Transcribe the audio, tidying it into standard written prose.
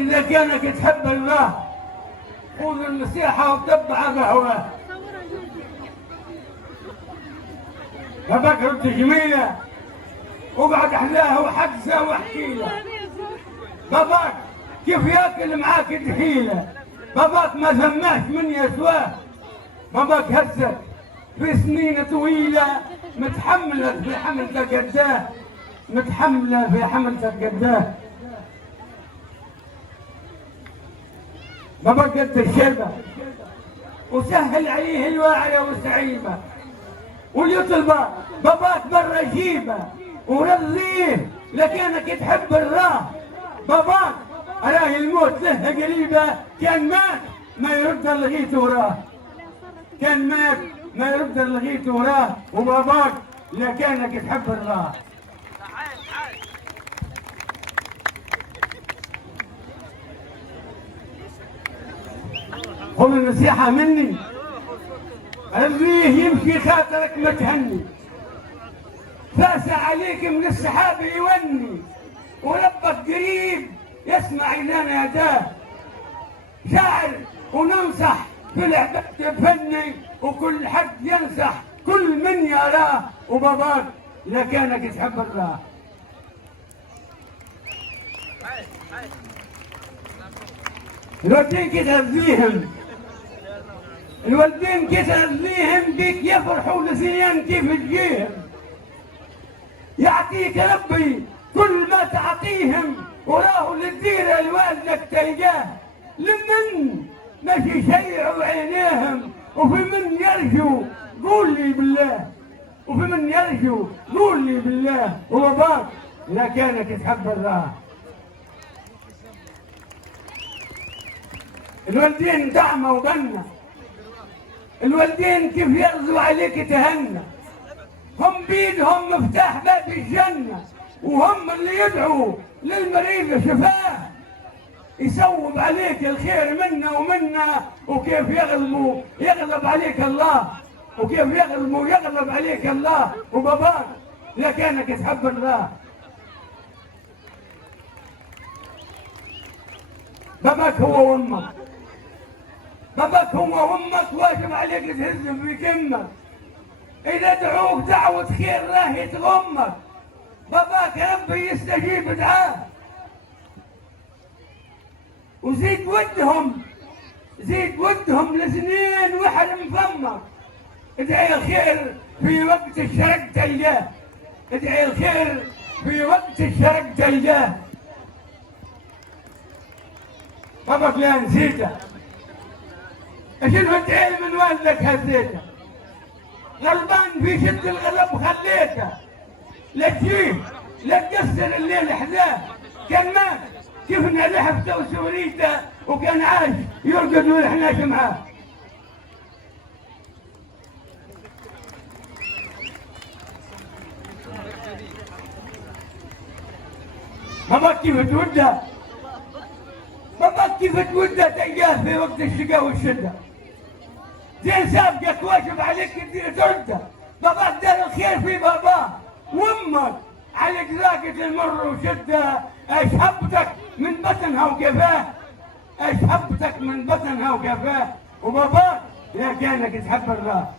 إذا كانك تحب الله خذ النصيحة وتبع بهواه. باباك رد جميلة وقعد أحلاها وحدثه واحكي له. باباك كيف ياكل معاك دحيلة، باباك ما ثماش من يسواه. باباك هزك في سنين طويلة متحملة في حملتك قداه، متحملة في حملتك قداه. باباك قد الشربة وسهل عليه الواعية والسعيبة ويطلبه. باباك برا جيبه ورضيه لكنك تحب الله. باباك أراه الموت له قريبة، كان مات ما يرد لغيت وراه، كان مات ما يرد لغيت وراه. وباباك لكنك تحب الله. خذ النصيحة مني، رضيه يمشي خاطرك متهني، فاسع عليك من السحاب يوني، وربك قريب يسمع إذا ناداه. شاعر وننصح في العبادة فني، وكل حد ينصح كل من يراه. وباباك لكانك تحب الله. الوالدين كي تربيهم، الوالدين كي تربيهم بيك يفرحوا لزين كيف تجيهم. يعطيك ربي كل ما تعطيهم، وراه للديرة لوالدك تلقاه. لمن ماشي يشيعوا عينيهم، وفي من يرجو قول لي بالله، وفي من يرجو قول لي بالله. وباباك لكانك تحب الله. الوالدين دعمة وغنى، الوالدين كيف يرضوا عليك تهنى. هم بيدهم مفتاح باب الجنة، وهم اللي يدعوا للمريض شفاه. يصوب عليك الخير منا ومنا، وكيف يغلب عليك الله، وكيف يغلب عليك الله. وباباك لكانك تحب الله. باباك هو وامك، باباك هو وامك واجب عليك تهزم في كمك. إذا دعوك دعوة خير الله تغمك. باباك ربي يستجيب دعاه. وزيد ودهم، زيد ودهم لسنين واحرم فمك. ادعي الخير في وقت الشرق تلقاه، ادعي الخير في وقت الشرق تلقاه. باباك لا نسيته، اشنو ادعي من والدك هزيته. غلبان في شد الغضب خليته، لا تجيه لا تكسر الليل حذاه. كان مات كيفنا لحفته وسوريته، وكان عاش يرقد ونحناش معاه. باباك كيف توده، باباك كيف توده تلقاه في وقت الشقاء والشده. زين سابقك واجب عليك ترده. باباك دار الخير في باباه، وامك عليك ذاقة المر وشده. ايش هبتك من بطنها وقفاه، ايش هبتك من بطنها وقفاه. وباباك لا كانك تحب الله.